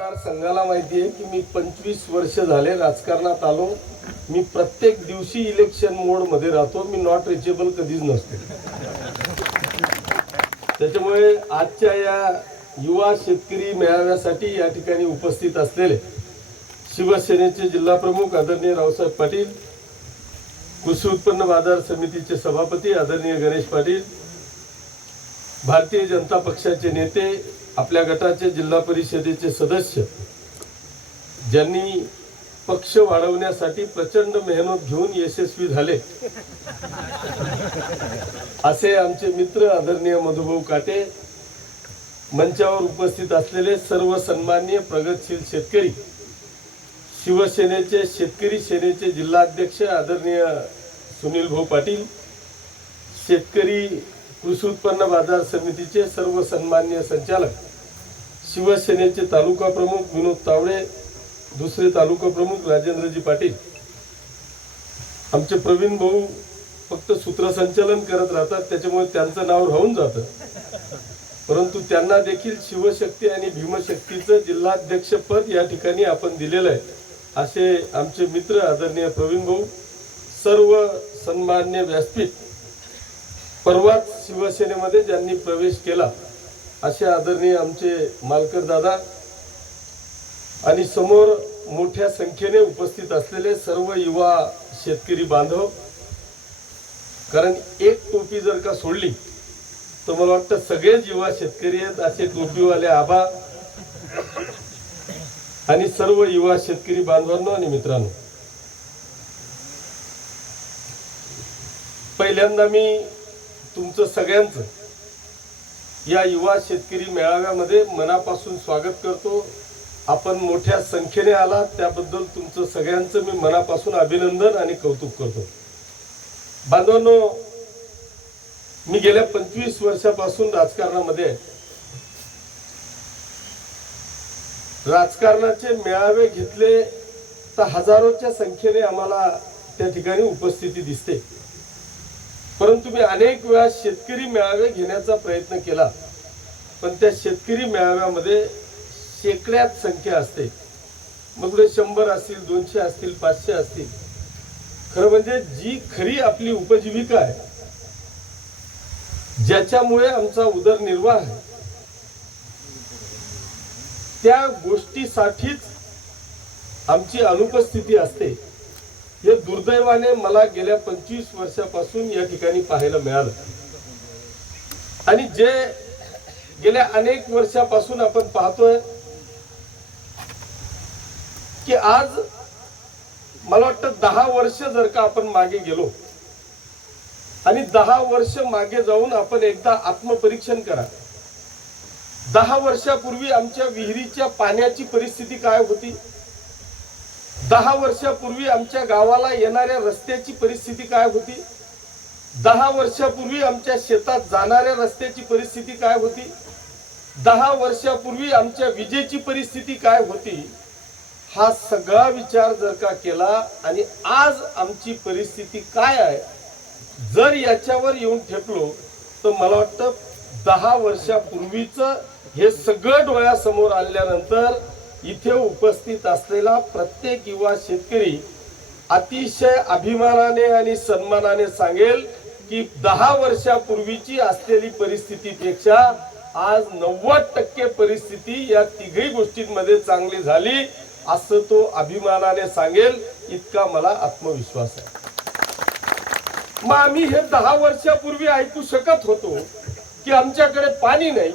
मतदारसंघाला माहिती आहे की मी पंचवीस वर्ष झाले राजकारणात आलो. मी प्रत्येक दिवशी इलेक्शन मोडमध्ये राहतो. मी नॉट रिचेबल कधीच नसते. त्याच्यामुळे आजच्या या युवा शेतकरी मेळाव्यासाठी या ठिकाणी उपस्थित असलेले शिवसेनेचे जिल्हाप्रमुख आदरणीय रावसाहेब पाटील कृषी उत्पन्न बाजार समितीचे सभापती आदरणीय गणेश पाटील भारतीय जनता पक्षाचे नेते आपल्या गटाचे जिल्हा परिषदेचे सदस्य ज्यांनी पक्ष वाढवण्यासाठी प्रचंड मेहनत घेऊन यशस्वी झाले. असे आमचे मित्र आदरणीय मधुभाऊ काटे मंचावर उपस्थित असलेले सर्व सन्माननीय प्रगतशील शेतकरी शिवसेनेचे शेतकरी सेनेचे जिल्हाध्यक्ष आदरणीय सुनील भाऊ पाटील शेतकरी कृषी उत्पन्न बाजार समितीचे सर्व सन्मान्य संचालक शिवसेनेचे तालुका प्रमुख विनोद तावडे दुसरे तालुका प्रमुख राजेंद्रजी पाटील. आमचे प्रवीण भाऊ फक्त सूत्रसंचालन करत राहतात त्याच्यामुळे त्यांचं नाव राहून जातं. परंतु त्यांना देखील शिवशक्ती आणि भीमशक्तीचं जिल्हाध्यक्षपद या ठिकाणी आपण दिलेलं आहे असे आमचे मित्र आदरणीय प्रवीण भाऊ सर्व सन्मान्य व्यासपीठ परवाच शिवसेनेमध्ये ज्यांनी प्रवेश केला असे आदरणीय आमचे मालकर दादा आणि समोर मोठ्या संख्येने उपस्थित असलेले सर्व युवा शेतकरी बांधव कारण एक टोपी जर का सोडली तर मला वाटतं सगळेच युवा शेतकरी आहेत असे टोपीवाले आबा आणि सर्व युवा शेतकरी बांधवांनो आणि मित्रांनो. पहिल्यांदा मी तुमचं सगळ्यांचं. या युवा शेतकरी मेळाव्यामध्ये मनापासून स्वागत करतो. आपण मोठ्या संख्येने आलात त्याबद्दल तुमचं सगळ्यांचं मी मनापासून अभिनंदन आणि कौतुक करतो. बांधवांनो मी गेल्या पंचवीस वर्षापासून राजकारणामध्ये राजकारणाचे मेळावे घेतले तर हजारोच्या संख्येने आम्हाला त्या ठिकाणी उपस्थिती दिसते. परंतु मी अनेक वेळा शेतकरी मेळावे घेण्याचा प्रयत्न केला. पण त्या शेतकरी मेळाव्यामध्ये शेकड्यात संख्या असते. मग ते शंभर असतील दोनशे असतील पाचशे असतील. खरं म्हणजे जी खरी आपली उपजीविका आहे ज्याच्यामुळे आमचा उदरनिर्वाह आहे त्या गोष्टीसाठीच आमची अनुपस्थिती असते. हे दुर्दैवाने मला गेल्या पंचवीस वर्षापासून या ठिकाणी पाहायला मिळालं. आणि जे गेल्या अनेक वर्षापासून आपण पाहतोय की आज मला वाटतं दहा वर्ष जर का आपण मागे गेलो आणि दहा वर्ष मागे जाऊन आपण एकदा आत्मपरीक्षण करा. दहा वर्षापूर्वी आमच्या विहिरीच्या पाण्याची परिस्थिती काय होती? दहा वर्षापूर्वी आमच्या गावाला येणाऱ्या रस्त्याची परिस्थिती काय होती? दहा वर्षापूर्वी आमच्या शेतात जाणाऱ्या रस्त्याची परिस्थिती काय होती? दहा वर्षापूर्वी आमच्या विजेची परिस्थिती काय होती? हा सगळा विचार जर का केला आणि आज आमची परिस्थिती काय आहे? जर याच्यावर येऊन ठेपलो तर मला वाटतं दहा वर्षापूर्वीचं हे सगळं डोळ्यासमोर आणल्यानंतर इथे उपस्थित असलेला प्रत्येक युवा शेतकरी अतिशय अभिमानाने आणि सन्मानाने सांगेल की दहा वर्षापूर्वीची असलेली परिस्थितीपेक्षा आज नव्वद टक्के परिस्थिती या तिघही गोष्टींमध्ये चांगली झाली असं तो अभिमानाने सांगेल. इतका मला आत्मविश्वास आहे. मग आम्ही हे दहा वर्षापूर्वी ऐकू शकत होतो की आमच्याकडे पाणी नाही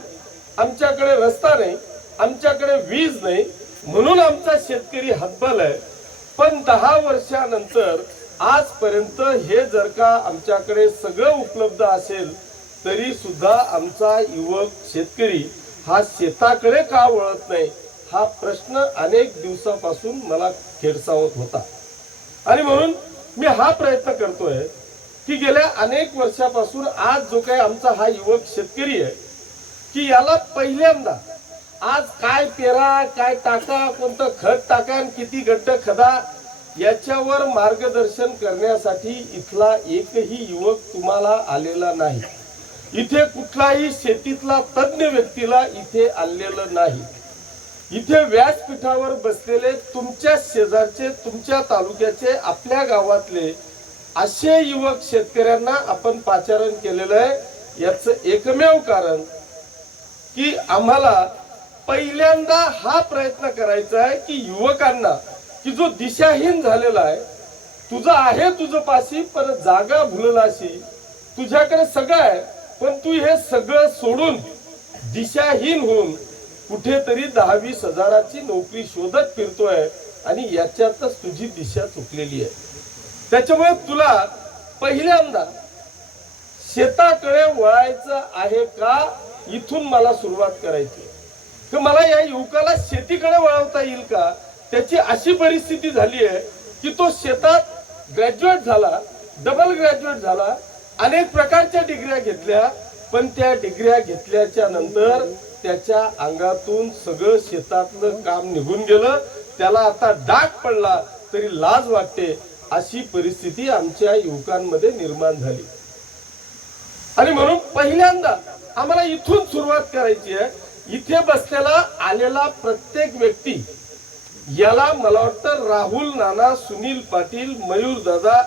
आमच्याकडे रस्ता नाही आमच्याकडे वीज नाही म्हणून आमचा शेतकरी हतबल आहे. पण दहा वर्षानंतर आजपर्यंत हे जर का आमच्याकडे सगळं उपलब्ध असेल तरी सुद्धा आमचा युवक शेतकरी हा शेताकडे का वळत नाही हा प्रश्न अनेक दिवसापासून मला खेडसावत होता. आणि म्हणून मी हा प्रयत्न करतोय की गेल्या अनेक वर्षापासून आज जो काही आमचा हा युवक शेतकरी आहे की याला पहिल्यांदा आज काय पेरा काय टाका कोणतं खत टाका आणि किती गड्ड खदा याच्यावर मार्गदर्शन करण्यासाठी इथला एकही युवक तुम्हाला आलेला नाही. इथे कुठलाही शेतीतला तज्ञ व्यक्तीला इथे आणलेलं नाही. इथे व्यासपीठावर बसलेले तुमच्या शेजारचे तुमच्या तालुक्याचे आपल्या गावातले असे युवक शेतकऱ्यांना आपण पाचारण केलेलं आहे. याचं एकमेव कारण की आम्हाला पहिल्यांदा हा प्रयत्न करायचा आहे की युवकांना की जो दिशाहीन झालेला आहे तुझं आहे तुझं पाशी पण जागा भुललाशी तुझ्याकडे सगळं आहे पण तू हे सगळं सोडून दिशाहीन होऊन कुठेतरी दहा वीस हजाराची नोकरी शोधत फिरतोय आणि याच्यातच तुझी दिशा चुकलेली आहे. त्याच्यामुळे तुला पहिल्यांदा शेताकडे वळायचं आहे का? इथून मला सुरुवात करायची तर मला या युवकाला शेतीकडे वळवता येईल का? त्याची अशी परिस्थिती झाली आहे की तो शेतात ग्रॅज्युएट झाला डबल ग्रॅज्युएट झाला अनेक प्रकारच्या डिग्र्या घेतल्या पण त्या डिग्र्या घेतल्याच्या नंतर त्याच्या अंगातून सगळं शेतातलं काम निघून गेलं. त्याला आता डाग पडला तरी लाज वाटते अशी परिस्थिती आमच्या युवकांमध्ये निर्माण झाली. आणि म्हणून पहिल्यांदा आम्हाला इथून सुरुवात करायची आहे. इथे बसलेला आलेला प्रत्येक व्यक्ती याला मला वाटतं राहुल नाना सुनील पाटील मयूर दादा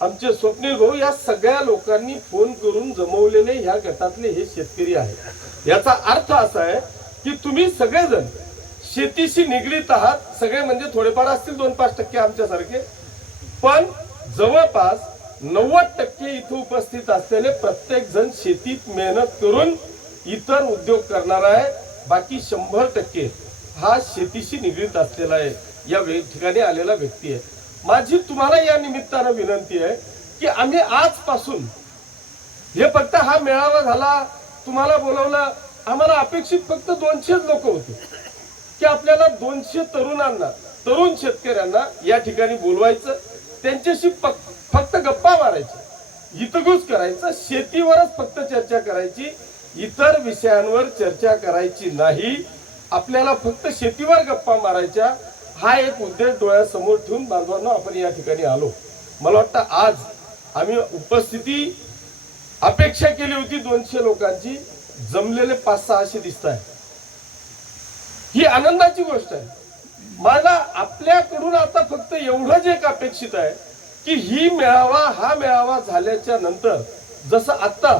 आमचे स्वप्नील भाऊ या सगळ्या लोकांनी फोन करून जमवलेले ह्या गटातले हे शेतकरी आहेत. याचा अर्थ असा आहे की तुम्ही सगळेजण शेतीशी निगडीत आहात सगळे म्हणजे थोडेफार असतील दोन पाच टक्के आमच्यासारखे पण जवळपास नव्वद टक्के इथे उपस्थित असलेले प्रत्येक जण शेतीत मेहनत करून इतर उद्योग करणार आहे. बाकी शंभर टक्के हा शेतीशी निगडीत असलेला आहे. या ठिकाणी आलेला व्यक्ती आहे. माझी तुम्हाला या निमित्तानं विनंती आहे की आम्ही आजपासून हे फक्त हा मेळावा झाला तुम्हाला बोलवलं आम्हाला अपेक्षित फक्त दोनशेच लोक होते. की आपल्याला दोनशे तरुणांना तरुण शेतकऱ्यांना या ठिकाणी बोलवायचं त्यांच्याशी फक्त गप्पा मारायच्या हितगुज करायचं शेतीवरच फक्त चर्चा करायची इतर विषयांवर चर्चा करायची नाही. आपल्याला फक्त शेतीवर गप्पा मारायच्या. हा एक उद्देश डोळ्यासमोर ठेवून बांधवांना आपण या ठिकाणी आलो. मला वाटतं आज आम्ही उपस्थिती अपेक्षा केली होती दोनशे लोकांची. जमलेले पाच सहाशे दिसत आहे ही आनंदाची गोष्ट आहे. मला आपल्याकडून आता फक्त एवढंच एक अपेक्षित आहे की ही मेळावा हा मेळावा झाल्याच्यानंतर जसं आता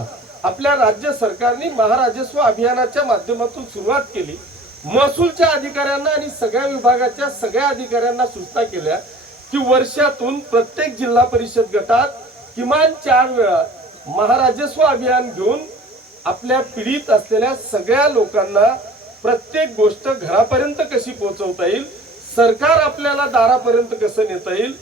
आपल्या राज्य सरकारने महाराजस्व अभियानाच्या माध्यमातून सुरुवात केली. महसूलच्या अधिकाऱ्यांना आणि सगळ्या विभागाच्या सगळ्या अधिकाऱ्यांना सूचना केल्या की वर्षातून प्रत्येक जिल्हा परिषद गटात किमान चार वेळा महाराजस्व अभियान घेऊन आपल्या पीडित असलेल्या सगळ्या लोकांना प्रत्येक गोष्ट घरापर्यंत कशी पोहोचवता येईल सरकार आपल्याला दारापर्यंत कसं नेता येईल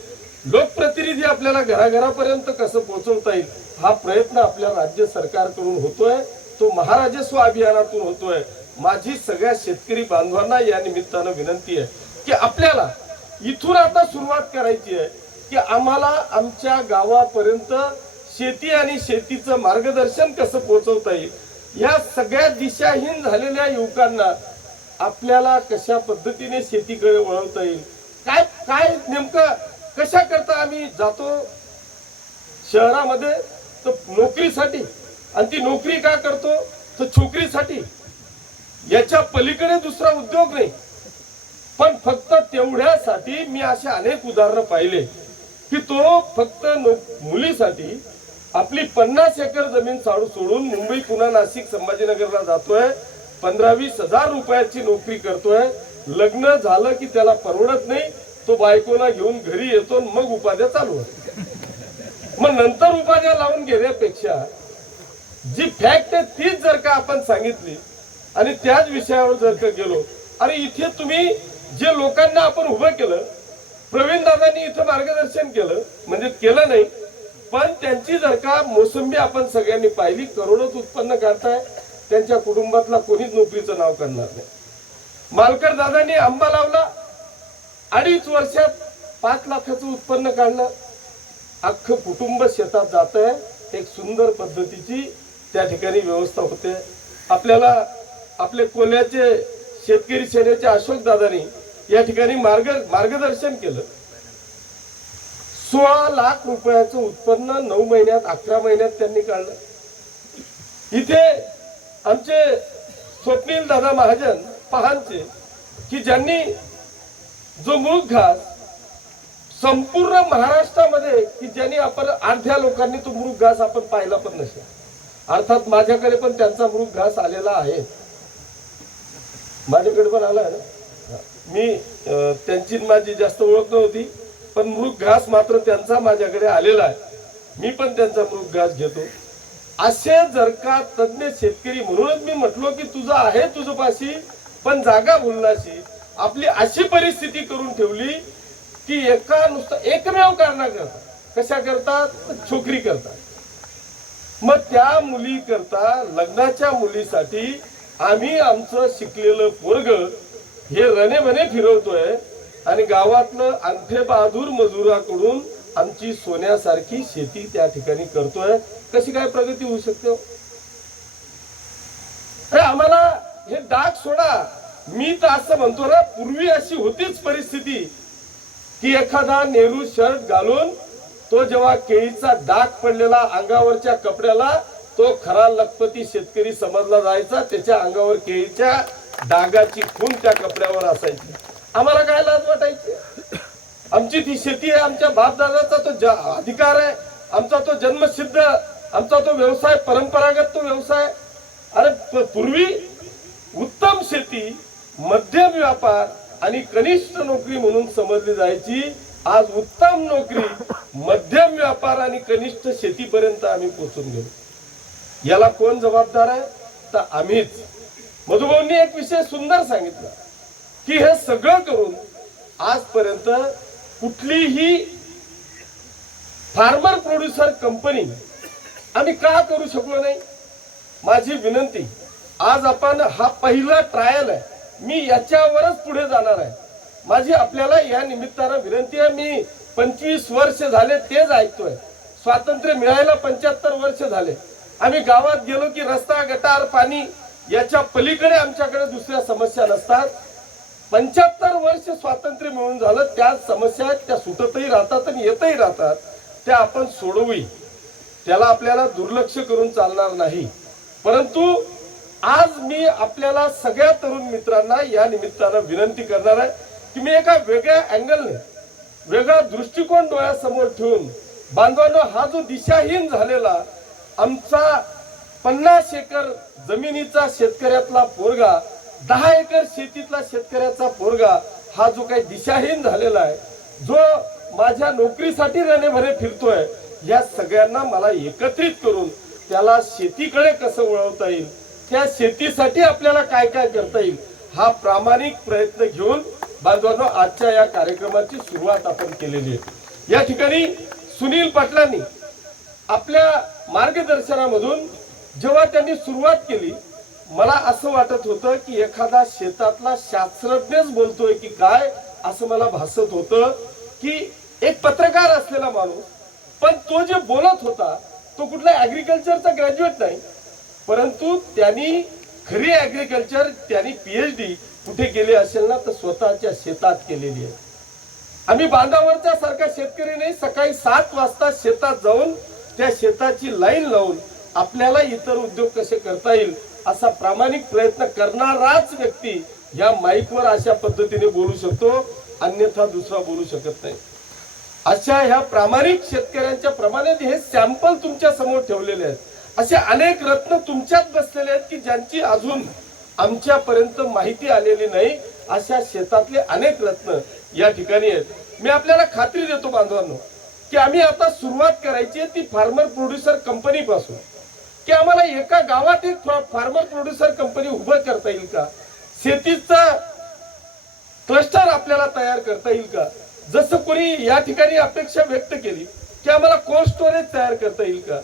लोकप्रतिनिधी आपल्याला घराघरापर्यंत कसं पोहोचवता येईल हा प्रयत्न आपल्या राज्य सरकारकडून होतोय. तो महाराजस्व अभियानातून होतोय. माझी सगळ्या शेतकरी बांधवांना या निमित्तानं विनंती आहे की आपल्याला इथून आता सुरुवात करायची आहे की आम्हाला आमच्या गावापर्यंत शेती आणि शेतीचं मार्गदर्शन कसं पोहोचवता येईल. या सगळ्या दिशाहीन झालेल्या युवकांना आपल्याला कशा पद्धतीने शेतीकडे वळवता येईल? काय काय नेमकं कशा करता आम्ही जातो शहरामध्ये? तर नोकरीसाठी. आणि ती नोकरी का करतो? तर छोकरीसाठी. याच्या पलीकडे दुसरा उद्योग नाही. पण फक्त तेवढ्यासाठी मी असे अनेक उदाहरणं पाहिले की तो फक्त नो- मुलीसाठी आपली पन्नास एकर जमीन साडू सोडून मुंबई पुन्हा नाशिक संभाजीनगरला जातोय. पंधरा वीस हजार रुपयाची नोकरी करतोय. लग्न झालं की त्याला परवडत नाही. तो बायकोला घेऊन घरी येतो आणि मग उपाध्या चालू होते. मग नंतर उपाध्या लावून घेण्यापेक्षा जी फॅक्ट आहे तीच जर का आपण सांगितली आणि त्याच विषयावर जर का गेलो अरे इथे तुम्ही जे लोकांना आपण उभं केलं प्रवीण दादांनी इथं मार्गदर्शन केलं म्हणजे केलं नाही पण त्यांची जर का मोसंबी आपण सगळ्यांनी पाहिली करोडोत उत्पन्न काढताय त्यांच्या कुटुंबातला कोणीच नोकरीचं नाव करणार नाही मालकर दादांनी आंबा लावला अडीच वर्षात पाच लाखाचं उत्पन्न काढलं अख्खं कुटुंब शेतात जात आहे एक सुंदर पद्धतीची त्या ठिकाणी व्यवस्था होते. आपल्याला आपले कोल्याचे शेतकरी सेनेचे अशोक दादानी या ठिकाणी मार्ग मार्गदर्शन केलं. सोळा लाख रुपयाचं उत्पन्न नऊ महिन्यात अकरा महिन्यात त्यांनी काढलं. इथे आमचे स्वप्नील दादा महाजन पहानचे की ज्यांनी जो मूळ घास संपूर्ण महाराष्ट्रामध्ये की ज्यांनी आपण अर्ध्या लोकांनी तो मृग घास आपण पाहिला पण नसेल अर्थात माझ्याकडे पण त्यांचा मृग घास आलेला आहे. माझ्याकडे पण आला ना? मी त्यांची माझी जास्त ओळख नव्हती पण मृग घास मात्र त्यांचा माझ्याकडे आलेला आहे. मी पण त्यांचा मृग घास घेतो. असे जर का तज्ज्ञ शेतकरी म्हणूनच मी म्हटलो की तुझं आहे तुझं पाशी पण जागा बोलण्याशी आपली अशी परिस्थिती करून ठेवली की एका नुसतं एकमेव कारणा करता कशा करतात? छोकरी करतात. मग त्या मुली करता लग्नाच्या मुलीसाठी आम्ही आमचं शिकलेलं पोरग हे रणे फिरवतोय आणि गावातलं अंगठे बहादूर मजुराकडून आमची सोन्यासारखी शेती त्या ठिकाणी करतोय. कशी काय प्रगती होऊ शकते? अरे आम्हाला हे डाग सोडा. मी तर असं म्हणतो ना पूर्वी अशी होतीच परिस्थिती की एखादा नेहरू शर्ट घालून तो जेव्हा केळीचा डाग पडलेला अंगावरच्या कपड्याला तो खरा लखपती शेतकरी समजला जायचा. त्याच्या अंगावर केळीच्या डागाची खून त्या कपड्यावर असायची. आम्हाला काय लाज वाटायची? आमची ती शेती आहे आमच्या बापदादाचा तो ज- अधिकार आहे. आमचा तो जन्मसिद्ध आमचा तो व्यवसाय परंपरागत तो व्यवसाय. अरे प- पूर्वी उत्तम शेती मध्यम व्यापार आणि कनिष्ठ नोकरी म्हणून समजली जायची. आज उत्तम नोकरी मध्यम व्यापार आणि कनिष्ठ शेतीपर्यंत आम्ही पोहोचून गेलो. याला कोण जबाबदार आहे? तर आम्हीच. मधुभाऊंनी एक विषय सुंदर सांगितला की हे सगळं करून आजपर्यंत कुठलीही फार्मर प्रोड्युसर कंपनी आम्ही का करू शकलो नाही? माझी विनंती आज आपण हा पहिला ट्रायल आहे. मी याच्यावरच पुढे जाणार आहे. माझी आपल्याला या निमित्तानं विनंती आहे मी पंचवीस वर्ष झाले तेच ऐकतोय. स्वातंत्र्य मिळायला पंच्याहत्तर वर्ष झाले. आम्ही गावात गेलो की रस्ता गटार पाणी याच्या पलीकडे आमच्याकडे दुसऱ्या समस्या नसतात. पंच्याहत्तर वर्ष स्वातंत्र्य मिळून झालं त्या समस्या आहेत त्या सुटतही राहतात आणि येतही राहतात. त्या आपण सोडवू त्याला आपल्याला दुर्लक्ष करून चालणार नाही. परंतु आज मी आपल्याला सगळ्या तरुण मित्रांना या निमित्तानं विनंती करणार आहे की मी एका वेगळ्या अँगलने वेगळा दृष्टिकोन डोळ्यासमोर ठेवून बांधवांनो हा जो दिशाहीन झालेला आमचा पन्नास एकर जमिनीचा शेतकऱ्यातला पोरगा दहा एकर शेतीतला शेतकऱ्याचा पोरगा हा जो काही दिशाहीन झालेला आहे जो माझ्या नोकरीसाठी भरे फिरतोय या सगळ्यांना मला एकत्रित करून त्याला शेतीकडे कसं वळवता येईल त्या शेतीसाठी आपल्याला काय काय करता येईल हा प्रामाणिक प्रयत्न घेऊन बांधवांनो आजच्या या कार्यक्रमाची सुरुवात आपण केलेली आहे. या ठिकाणी सुनील पाटलांनी आपल्या मार्गदर्शनामधून जेव्हा त्यांनी सुरुवात केली मला असं वाटत होतं की एखादा शेतातला शास्त्रज्ञच बोलतोय की काय असं मला भासत होतं की एक पत्रकार असलेला माणूस पण तो जे बोलत होता तो कुठला ऍग्रिकल्चरचा ग्रॅज्युएट नाही परंतु त्यांनी खरी ऍग्रिकल्चर त्यांनी पीएचडी कुठे केली असेल ना तर स्वतःच्या शेतात केलेली आहे. आम्ही बांधावरच्या सारख्या शेतकरीने सकाळी सात वाजता शेतात जाऊन त्या शेताची लाईन लावून आपल्याला इतर उद्योग कसे करता येईल असा प्रामाणिक प्रयत्न करणाराच व्यक्ती या माईकवर अशा पद्धतीने बोलू शकतो अन्यथा दुसरा बोलू शकत नाही. अशा ह्या प्रामाणिक शेतकऱ्यांच्या प्रमाणे हे सॅम्पल तुमच्यासमोर ठेवलेले आहेत. असे अनेक रत्न तुमच्यात बसलेले आहेत की ज्यांची अजून आमच्यापर्यंत माहिती आलेली नाही अशा शेतातले अनेक रत्न या ठिकाणी आहेत. मी आपल्याला खात्री देतो बांधवांनो की आम्ही आता सुरुवात करायची आहे ती फार्मर प्रोड्युसर कंपनी पासून की आम्हाला एका गावात एक फार्मर प्रोड्युसर कंपनी उभं करता येईल का? शेतीचा क्लस्टर आपल्याला तयार करता येईल का? जसं कोणी या ठिकाणी अपेक्षा व्यक्त केली की आम्हाला कोल्ड स्टोरेज तयार करता येईल का?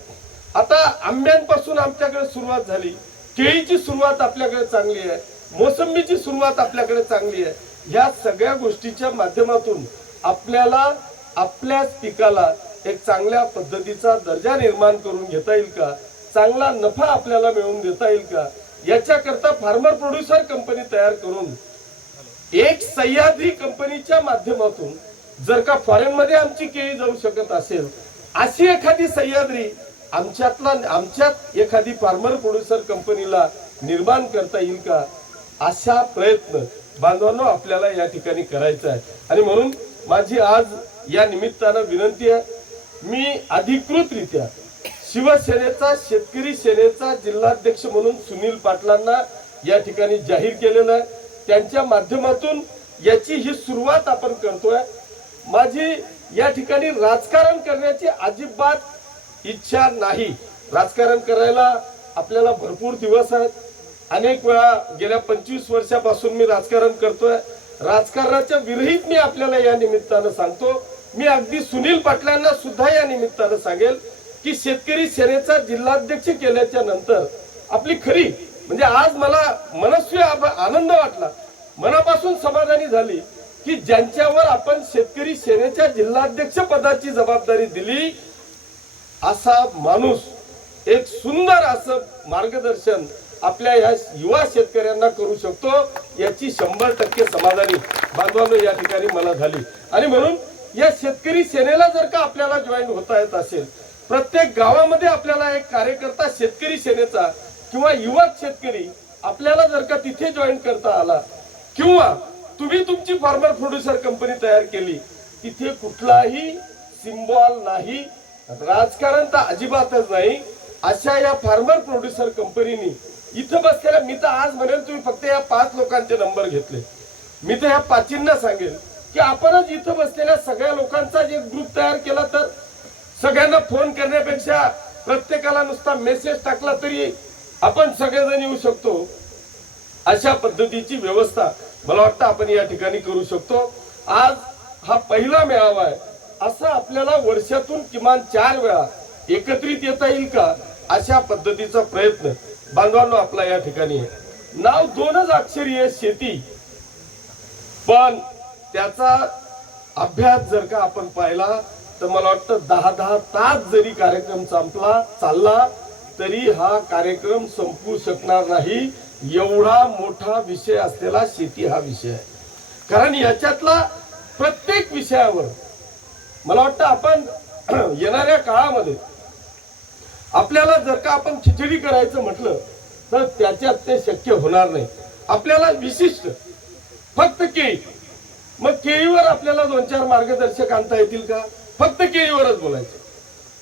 आता आंब्यांपासून आमच्याकडे सुरुवात झाली. केळीची सुरुवात आपल्याकडे चांगली आहे. मोसंबीची सुरुवात आपल्याकडे चांगली आहे. ह्या सगळ्या गोष्टीच्या माध्यमातून आपल्याला आपल्याच पिकाला एक चांगल्या पद्धतीचा दर्जा निर्माण करून घेता येईल का? चांगला नफा आपल्याला मिळवून देता येईल का? याच्याकरता फार्मर प्रोड्युसर कंपनी तयार करून एक सह्याद्री कंपनीच्या माध्यमातून जर का फॉरेनमध्ये आमची केळी जाऊ शकत असेल अशी एखादी सह्याद्री आमच्यातला आमच्यात एखादी फार्मर प्रोड्युसर कंपनीला निर्माण करता येईल का? अशा प्रयत्न बांधवांनो आपल्याला या ठिकाणी करायचं आहे. आणि म्हणून माझी आज या निमित्तानं विनंती आहे मी अधिकृतरित्या शिवसेनेचा शेतकरी सेनेचा जिल्हाध्यक्ष म्हणून सुनील पाटलांना या ठिकाणी जाहीर केलेलं आहे. त्यांच्या माध्यमातून याची ही सुरुवात आपण करतोय. माझी या ठिकाणी राजकारण करण्याची अजिबात इच्छा नाही. राजकारण करायला आपल्याला भरपूर दिवस आहेत. अनेक वेळा गेल्या पंचवीस वर्षापासून मी राजकारण करतोय. राजकारणाच्या विरहित मी आपल्याला या निमित्तानं सांगतो. मी अगदी सुनील पाटलांना सुद्धा या निमित्तानं सांगेल की शेतकरी सेनेचा जिल्हाध्यक्ष केल्याच्यानंतर आपली खरी म्हणजे आज मला मनस्वी आनंद वाटला. मनापासून समाधानी झाली की ज्यांच्यावर आपण शेतकरी सेनेच्या जिल्हाध्यक्ष पदाची जबाबदारी दिली असा माणूस एक सुंदर असं मार्गदर्शन आपल्या या युवा शेतकऱ्यांना करू शकतो याची शंभर टक्के समाधानी बांधवांनो या ठिकाणी मला झाली. आणि म्हणून या शेतकरी सेनेला जर का आपल्याला जॉईन होता येत असेल प्रत्येक गावामध्ये आपल्याला एक कार्यकर्ता शेतकरी सेनेचा किंवा युवा शेतकरी आपल्याला जर का तिथे जॉईन करता आला किंवा तुम्ही तुमची फार्मर प्रोड्युसर कंपनी तयार केली तिथे कुठलाही सिम्बॉल नाही राजकारण तर अजिबातच नाही. अशा या फार्मर प्रोड्युसर कंपनीनी इथं बसलेल्या मी तर आज म्हणेल तुम्ही फक्त या पाच लोकांचे नंबर घेतले. मी तर ह्या पाचींना सांगेल की आपणच इथं बसलेल्या सगळ्या लोकांचा एक ग्रुप तयार केला तर सगळ्यांना फोन करण्यापेक्षा प्रत्येकाला नुसता मेसेज टाकला तरी आपण सगळेजण येऊ शकतो. अशा पद्धतीची व्यवस्था मला वाटतं आपण या ठिकाणी करू शकतो. आज हा पहिला मेळावा आहे. असं आपल्याला वर्षातून किमान चार वेळा एकत्रित येता येईल का? अशा पद्धतीचा प्रयत्न बांधवांनो आपला या ठिकाणी आहे. नाव दोनच अक्षरी आहे शेती. पण त्याचा अभ्यास जर का आपण पाहिला तर मला वाटतं दहा दहा तास जरी कार्यक्रम संपला चालला तरी हा कार्यक्रम संपू शकणार नाही. एवढा मोठा विषय असलेला शेती हा विषय आहे. कारण याच्यातला प्रत्येक विषयावर मला वाटतं आपण येणाऱ्या काळामध्ये आपल्याला जर का आपण खिचडी करायचं म्हटलं तर त्याच्यात ते शक्य होणार नाही. आपल्याला विशिष्ट फक्त केळी. मग केळीवर आपल्याला दोन चार मार्गदर्शक आणता येतील का? फक्त केळीवरच बोलायचं.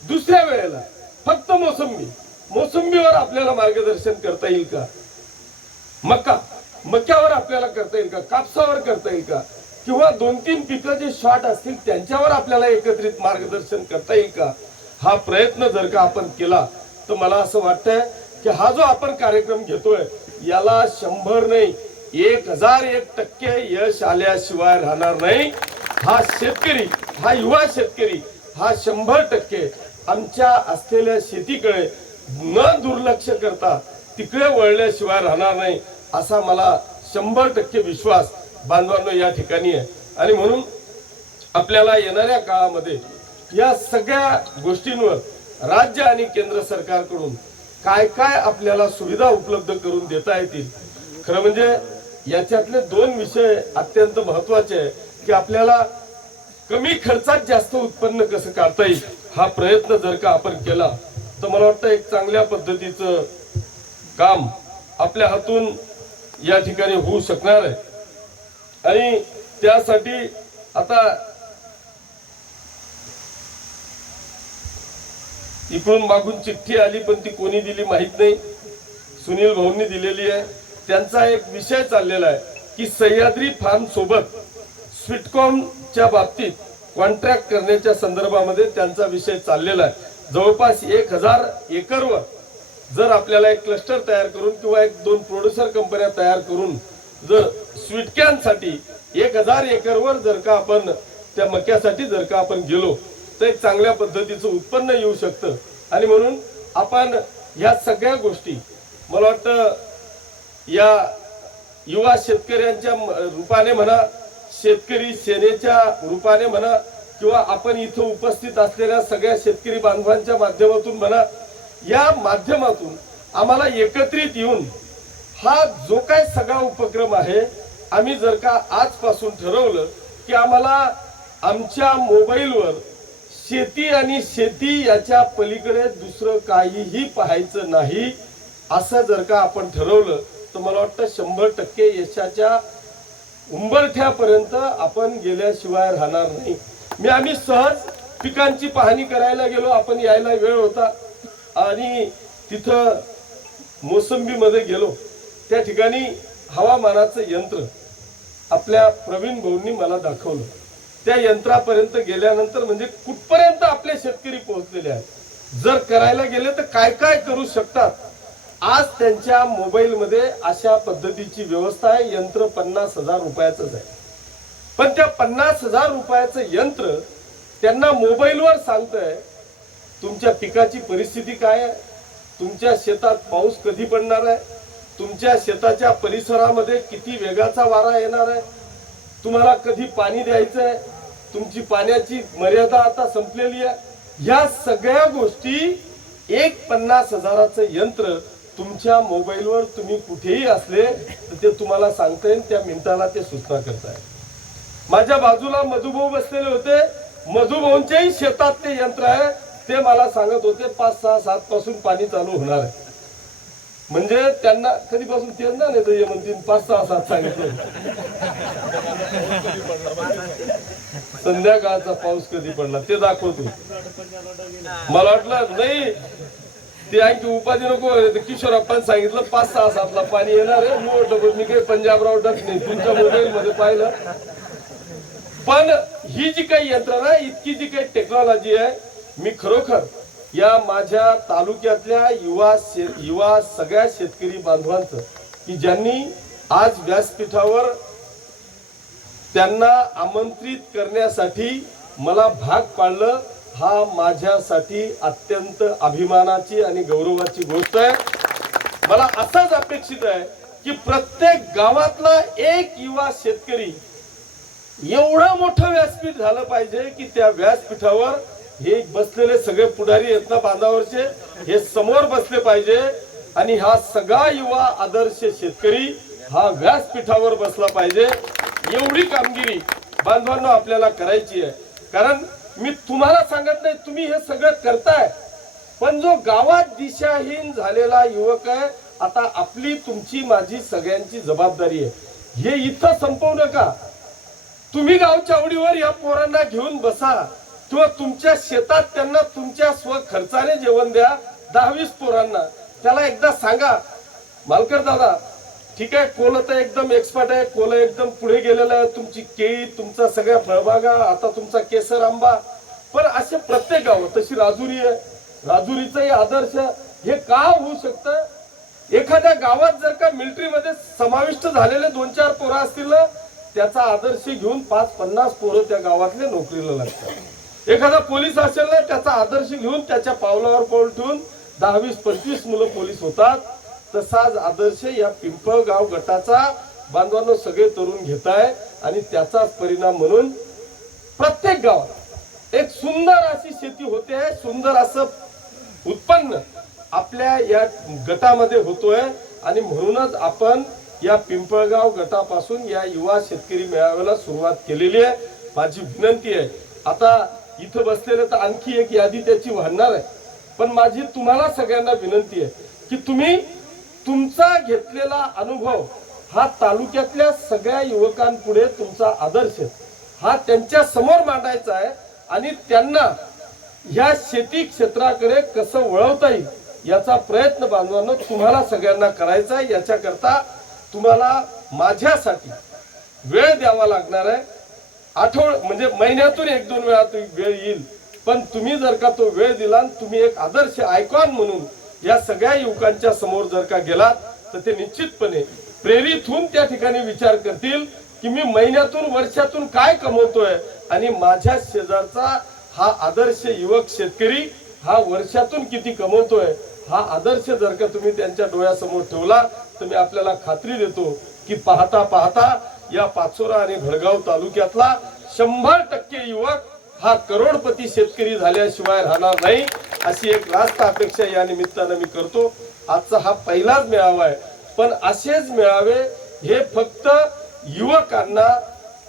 दुसऱ्या वेळेला फक्त मोसंबी. मोसंबीवर आपल्याला मार्गदर्शन करता येईल का? मका. मक्यावर आपल्याला करता येईल का? कापसावर करता येईल का? किंवा दोन तीन पिकं जे शॉर्ट असतील त्यांच्यावर आपल्याला एकत्रित मार्गदर्शन करता येईल का? हा प्रयत्न जर का आपण केला तर मला असं वाटतंय की हा जो आपण कार्यक्रम घेतोय याला शंभर नाही एक हजार एक टक्के यश आल्याशिवाय राहणार नाही. हा शेतकरी हा युवा शेतकरी हा शंभर टक्के आमच्या असलेल्या शेतीकडे न दुर्लक्ष करता तिकडे वळल्याशिवाय राहणार नाही असा मला शंभर टक्के विश्वास बांधवांनो या ठिकाणी आहे. आणि म्हणून आपल्याला येणाऱ्या काळामध्ये या सगळ्या गोष्टींवर राज्य आणि केंद्र सरकारकडून काय काय आपल्याला सुविधा उपलब्ध करून देता येतील खरं म्हणजे याच्यातले दोन विषय अत्यंत महत्त्वाचे आहे की आपल्याला कमी खर्चात जास्त उत्पन्न कसं काढता येईल हा प्रयत्न जर का आपण केला तर मला वाटतं एक चांगल्या पद्धतीचं काम आपल्या हातून या ठिकाणी होऊ शकणार आहे. आणि त्यासाठी आता इकडून मागून चिठ्ठी आली पण ती कोणी दिली माहीत नाही. सुनील भाऊंनी दिलेली आहे. त्यांचा एक विषय चाललेला आहे की सह्याद्री फार्म सोबत स्वीटकॉमच्या बाबतीत कॉन्ट्रॅक्ट करण्याच्या संदर्भामध्ये त्यांचा विषय चाललेला आहे. जवळपास एक हजार एकरवर जर आपल्याला एक क्लस्टर तयार करून किंवा एक दोन प्रोड्युसर कंपन्या तयार करून जर स्वीटक्यांसाठी एक हजार एकरवर जर का आपण त्या मक्यासाठी जर का आपण गेलो तर एक चांगल्या पद्धतीचं उत्पन्न येऊ शकतं. आणि म्हणून आपण ह्या सगळ्या गोष्टी मला वाटतं या युवा शेतकऱ्यांच्या रूपाने म्हणा शेतकरी सेनेच्या रूपाने म्हणा किंवा आपण इथं उपस्थित असलेल्या सगळ्या शेतकरी बांधवांच्या माध्यमातून म्हणा या माध्यमातून आम्हाला एकत्रित येऊन हा जो काय सगळा उपक्रम आहे आम्ही जर का आजपासून ठरवलं की आम्हाला आमच्या मोबाईलवर शेती आणि शेती याच्या पलीकडे दुसरं काहीही पाहायचं नाही असं जर का आपण ठरवलं तर मला वाटतं शंभर टक्के यशाच्या उंबरठ्यापर्यंत आपण गेल्याशिवाय राहणार नाही. मी आम्ही सहज पिकांची पाहणी करायला गेलो आपण यायला वेळ होता आणि तिथं मोसंबीमध्ये गेलो. त्या ठिकाणी हवामानाचं यंत्र आपल्या प्रवीण भाऊंनी मला दाखवलं. त्या यंत्रापर्यंत गेल्यानंतर म्हणजे कुठपर्यंत आपले शेतकरी पोहोचलेले आहेत? जर करायला गेले तर काय काय करू शकतात? आज त्यांच्या मोबाईलमध्ये अशा पद्धतीची व्यवस्था आहे. यंत्र पन्नास हजार रुपयाचंच आहे. पण त्या पन्नास हजार रुपयाचं यंत्र त्यांना मोबाईलवर सांगतंय तुमच्या पिकाची परिस्थिती काय आहे? तुमच्या शेतात पाऊस कधी पडणार आहे? तुमच्या शेताच्या परिसरामध्ये किती वेगाचा वारा येणार आहे? तुम्हाला कधी पाणी द्यायचं आहे? तुमची पाण्याची मर्यादा आता संपलेली आहे. ह्या सगळ्या गोष्टी एक पन्नास हजाराचं यंत्र तुमच्या मोबाईलवर तुम्ही कुठेही असले तर ते तुम्हाला सांगता येईल त्या मिनिटाला ते सूचना करताय माझ्या बाजूला मधुभाऊ बसलेले होते. मधुभाऊंच्याही शेतात ते यंत्र आहे. ते मला सांगत होते पाच सहा सात पासून पाणी चालू होणार आहे. म्हणजे त्यांना कधीपासून ते ना नाही तर म्हणतील पाच सहा सात सांगितलं. संध्याकाळचा पाऊस कधी पडला ते दाखवतो. मला वाटलं नाही ते आणखी उपाधी नको किशोर आपण सांगितलं पाच सहा सातला पाणी येणार आहे. मी म्हटलं मी काही पंजाबराव डक नाही तुमच्या मोबाईल मध्ये पाहिलं. पण ही जी काही यंत्रणा इतकी जी काही टेक्नॉलॉजी आहे मी खरोखर या माझ्या तालुक्यातल्या युवा शे- युवा सगळ्या शेतकरी बांधवांचं की ज्यांनी आज व्यासपीठावर त्यांना आमंत्रित करण्यासाठी मला भाग पाडलं हा माझ्यासाठी अत्यंत अभिमानाची आणि गौरवाची गोष्ट आहे. मला असंच अपेक्षित आहे की प्रत्येक गावातला एक युवा शेतकरी एवढं मोठं व्यासपीठ झालं पाहिजे की त्या व्यासपीठावर हे बसलेले सगळे पुढारी आहेत ना बांधावरचे हे समोर बसले पाहिजे. आणि हा सगळा युवा आदर्श शेतकरी हा व्यासपीठावर बसला पाहिजे. एवढी कामगिरी बांधवांना आपल्याला करायची आहे. कारण मी तुम्हाला सांगत नाही तुम्ही हे सगळं करताय. पण जो गावात दिशाहीन झालेला युवक आहे आता आपली तुमची माझी सगळ्यांची जबाबदारी आहे. हे इथं संपवू नका. तुम्ही गावच्या आवडीवर या पोरांना घेऊन बसा. किंवा तुमच्या शेतात त्यांना तुमच्या स्व खर्चाने जेवण द्या दहावीस पोरांना. त्याला एकदा सांगा मालकर दादा ठीक आहे कोल तर एकदम एक्सपर्ट आहे कोल एकदम पुढे गेलेलं आहे तुमची केळी तुमचा सगळ्या फळबागा आता तुमचा केसर आंबा. पण असे प्रत्येक गाव तशी राजुरी आहे. राजुरीचाही आदर्श हे का होऊ शकतं? एखाद्या गावात जर का मिलिटरीमध्ये समाविष्ट झालेले दोन चार पोरं असतील ना त्याचा आदर्श घेऊन पाच पन्नास पोरं त्या गावातले नोकरीला लागतात. एखादा पोलीस असेल ना त्याचा आदर्श घेऊन त्याच्या पावलावर पाऊल ठेवून दहावीस पंचवीस मुलं पोलीस होतात. तसाच आदर्श या पिंपळगाव गटाचा बांधवांनो सगळे तरुण घेत आहे आणि त्याचाच परिणाम म्हणून प्रत्येक गावात एक सुंदर अशी शेती होते आहे. सुंदर असं उत्पन्न आपल्या या गटामध्ये होतोय आणि म्हणूनच आपण या पिंपळगाव गटापासून या युवा शेतकरी मेळाव्याला सुरुवात केलेली आहे. माझी विनंती आहे. आता इथं बसलेलं तर आणखी एक यादी त्याची वाढणार आहे. पण माझी तुम्हाला सगळ्यांना विनंती आहे की तुम्ही तुमचा घेतलेला अनुभव हा तालुक्यातल्या सगळ्या युवकांपुढे तुमचा आदर्श हा त्यांच्यासमोर मांडायचा आहे आणि त्यांना ह्या शेती क्षेत्राकडे कसं वळवता येईल याचा प्रयत्न बांधवांना तुम्हाला सगळ्यांना करायचा आहे. याच्याकरता तुम्हाला माझ्यासाठी वेळ द्यावा लागणार आहे. आठवड म्हणजे महिन्यातून एक दोन वेळा तो वेळ येईल. पण तुम्ही जर का तो वेळ दिला तुम्ही एक आदर्श आयकॉन म्हणून या सगळ्या युवकांच्या समोर जर का गेलात तर ते निश्चितपणे प्रेरित होऊन त्या ठिकाणी विचार करतील की मी महिन्यातून वर्षातून काय कमवतोय आणि माझ्या शेजारचा हा आदर्श युवक शेतकरी हा वर्षातून किती कमवतोय हा आदर्श जर का तुम्ही त्यांच्या डोळ्यासमोर ठेवला तर मी आपल्याला खात्री देतो की पाहता पाहता या पाचोरा आणि भडगाव तालुक्यातला शंभर टक्के युवक हा करोडपती शेतकरी झाल्याशिवाय राहणार नाही अशी एक रास्त अपेक्षा या निमित्तानं मी करतो. आजचा हा पहिलाच मेळावा आहे. पण असेच मेळावे हे फक्त युवकांना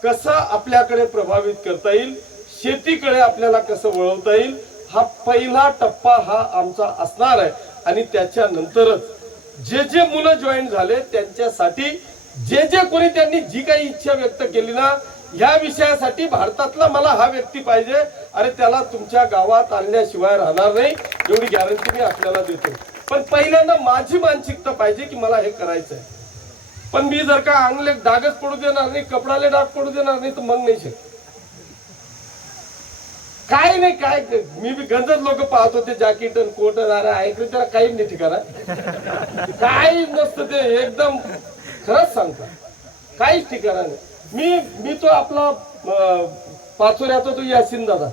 कसं आपल्याकडे प्रभावित करता येईल शेतीकडे आपल्याला कसं वळवता येईल हा पहिला टप्पा हा आमचा असणार आहे. आणि त्याच्यानंतरच जे जे मुलं जॉईन झाले त्यांच्यासाठी जे जे कोणी त्यांनी जी काही इच्छा व्यक्त केली ना या विषयासाठी भारतातला मला हा व्यक्ती पाहिजे. अरे त्याला तुमच्या गावात आणल्याशिवाय राहणार नाही एवढी गॅरंटी मी आपल्याला देतो. पण पहिल्यांदा माझी मानसिकता पाहिजे की मला हे करायचं आहे पण मी जर का अंगले डागच पडू देणार नाही कपडाले डाग पडू देणार नाही तर मग नाही शक काय नाही काय मी बी गंजत लोक पाहत होते जॅकेट आणि कोट अरे ऐकलं त्याला काही नाही ठिकाणा. काही नसतं ते एकदम खरंच सांगता. काहीच ठिकाणा नाही. मी मी तो आपला पाचोऱ्याचा तो यासीन दादा.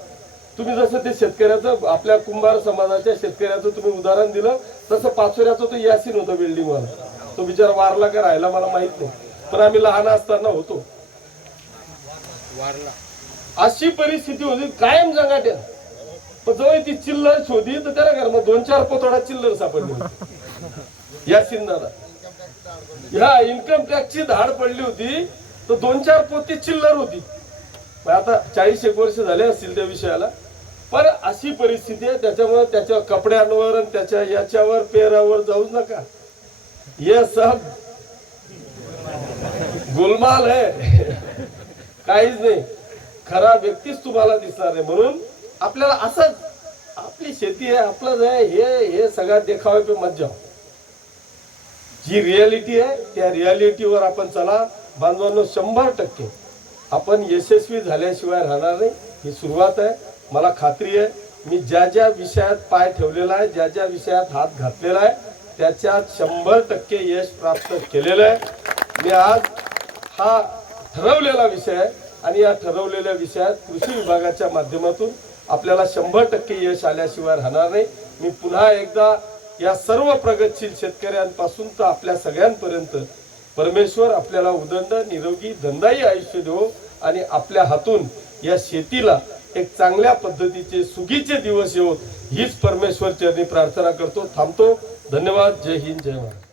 तुम्ही जसं ते शेतकऱ्याचं आपल्या कुंभार समाजाच्या शेतकऱ्याचं तुम्ही उदाहरण दिलं तसं पाचोऱ्याचा तो यासीन होता बिल्डिंग वाला तो बिचारा वारला का राहिला मला माहीत नाही. पण आम्ही लहान असताना होतो. अशी परिस्थिती होती कायम जंगाट्या पण जवळ ती चिल्लर शोधी तर त्याला घर मग दोन चार पोतोडा चिल्लर सापडली या दादा. ह्या इन्कम टॅक्सची धाड पडली होती तर दोन चार पोती चिल्लर होती. आता चाळीस एक वर्ष झाले असतील त्या विषयाला. पण अशी परिस्थिती आहे त्याच्यामुळे त्याच्या कपड्यांवर आणि त्याच्या याच्यावर पेरावर जाऊच नका. हे सब गुलमाल आहे. काहीच नाही. खरा व्यक्तीच तुम्हाला दिसणार नाही. म्हणून आपल्याला असंच आपली शेती आहे आपलंच आहे हे हे सगळ्यात देखावे पे मत जी रियालिटी आहे त्या रियालिटीवर आपण चला. बांधवांनो शंभर टक्के. आपण यशस्वी झाल्याशिवाय राहणार नाही. ही सुरुवात आहे. मला खात्री आहे मी ज्या ज्या विषयात पाय ठेवलेला आहे ज्या ज्या विषयात हात घातलेला आहे त्याच्यात शंभर टक्के यश प्राप्त केलेलं आहे. मी आज हा ठरवलेला विषय आहे आणि या ठरवलेल्या विषयात कृषी विभागाच्या माध्यमातून आपल्याला शंभर टक्के यश आल्याशिवाय राहणार नाही. मी पुन्हा एकदा या सर्व प्रगतशील शेतकऱ्यांपासून तर आपल्या सगळ्यांपर्यंत परमेश्वर आपल्याला उदंड निरोगी धंदाही आयुष्य देवो आणि आपल्या हातून या शेतीला एक चांगल्या पद्धतीचे सुगीचे दिवस येवो हीच परमेश्वर चरणी प्रार्थना करतो. थांबतो. धन्यवाद. जय हिंद. जय महाराज